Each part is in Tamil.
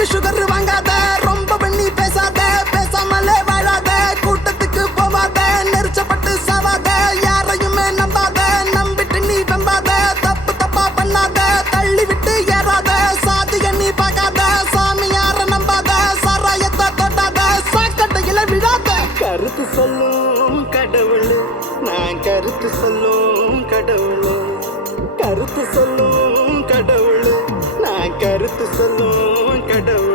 பிபி சுகர் வாங்காத, ரொம்ப பண்ணி பேசாத, பேசாமலே வாழாத, கூட்டத்துக்கு போவாத, நெரிச்சப்பட்டு சாவாத, யாரையுமே நம்பாத, நம்பிட்டு நீ வெம்பாத, தப்பு தப்பா பண்ணாத, தள்ளி விட்டு ஏறாத, சாதிய நீ பார்க்காத, சாமியார நம்பாத, சாராயத்தை தொட்டாத, சாக்கட்டையில விழாத. கருத்து சொல்லும் கடவுள், நான் கருத்து சொல்லும் கடவுள், கருத்து சொல்லும் கடவுள், நான் கருத்து சொல்லும் கடவுள்.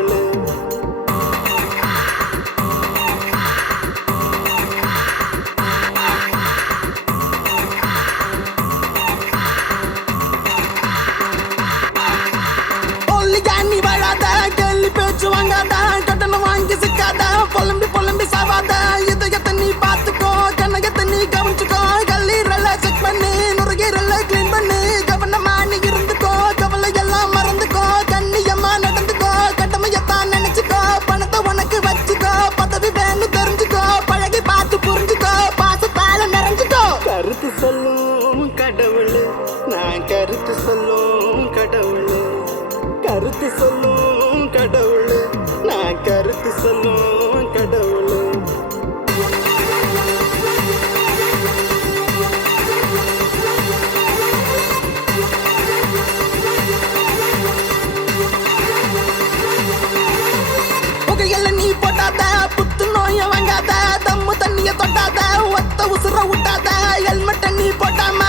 நீ வாழாத, கேள்வி பேச்சு வாங்காத, கட்டணம் வாங்கி சிக்காத, புலம்பி புலம்பி சாவாத, இதயத்தை நீ பார்த்துக்கோ, கண்ணகத்தை நீ கவனிச்சுக்கோ, கல்லீரல செக் பண்ணி நுரையீரல கிளீன் பண்ணி கவனமா நீ இருந்துக்கோ, கவலை எல்லாம் மறந்துக்கோ, கண்ணியமா நடந்துக்கோ, கடமையத்தான் நினைச்சுக்கோ, பணத்தை உனக்கு வச்சுக்கோ, பதவி வேணும் தெரிஞ்சுக்கோ, பழகி பார்த்து புரிஞ்சுக்கோ, பாசத்தால நிறைஞ்சுக்கோ. கருத்து சொல்லும் கடவுள், நான் கருத்து சொல்லும் கடவுள், கருத்து சொல்லும் கடவுள், நான் கருத்து சொல்லும் கடவுள். புகையில நீ போட்டாத, புத்து நோய வாங்காத, தம்மு தண்ணிய தொட்டாத, ஒத்த உசுர விட்டாத, ஹெல்மெட்ட நீ போட்டாம